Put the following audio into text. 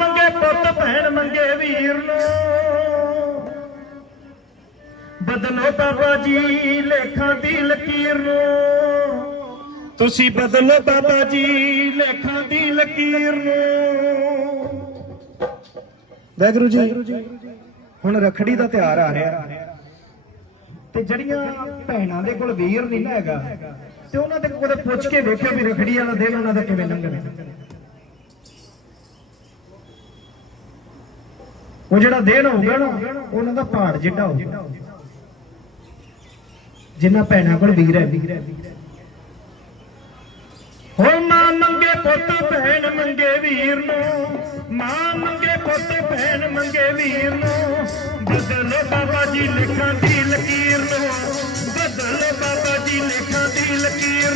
ਮੰਗੇ ਪੁੱਤ ਭੈਣ ਮੰਗੇ ਵੀਰ ਨੂੰ। ਬਦਲੋ ਬਾਬਾ ਜੀ ਲੇਖਾਂ ਦੀ ਲਕੀਰ ਨੂੰ। ਤੁਸੀਂ ਬਦਲੋ ਬਾਬਾ ਜੀ ਲੇਖਾਂ ਦੀ ਲਕੀਰ ਨੂੰ। ਵੈਗਰੂ ਜੀ, ਹੁਣ ਰਖੜੀ ਦਾ ਤਿਉਹਾਰ ਆ ਰਿਹਾ। ਤੇ ਜਿਹੜੀਆਂ ਭੈਣਾਂ ਦੇ ਕੋਲ ਵੀਰ ਨਹੀਂ ਹੈਗਾ, ਤੇ ਉਹਨਾਂ ਦੇ ਕੋਲ ਪੁੱਛ ਕੇ ਵੇਖਿਓ ਵੀ ਰਖੜੀ ਵਾਲਾ ਦਿਨ ਉਹਨਾਂ ਦਾ ਕਿਵੇਂ ਲੰਘਣਾ। ਉਹ ਜਿਹੜਾ ਦਿਨ ਹੋਊਗਾ ਨਾ, ਉਹਨਾਂ ਦਾ ਪਹਾੜ ਜਿੱਡਾ ਹੋਊਗਾ। ਜਿੰਨਾ ਭੈਣਾਂ ਕੋਲ ਵੀਰ ਹੈ। ਹੋ ਮਾਂ ਮੰਗੇ ਪੁੱਤ, ਭੈਣ ਮੰਗੇ ਵੀਰ ਨੂੰ। ਮਾਂ ਮੰਗੇ ਪੁੱਤ, ਭੈਣ ਮੰਗੇ ਵੀਰ ਨੂੰ। ਬਦਲੋ ਬਾਬਾ ਜੀ ਲਿਖਾਂ ਦੀ ਲਕੀਰ ਨੂੰ। ਬਦਲੋ ਬਾਬਾ ਜੀ ਲਿਖਾਂ ਦੀ ਲਕੀਰ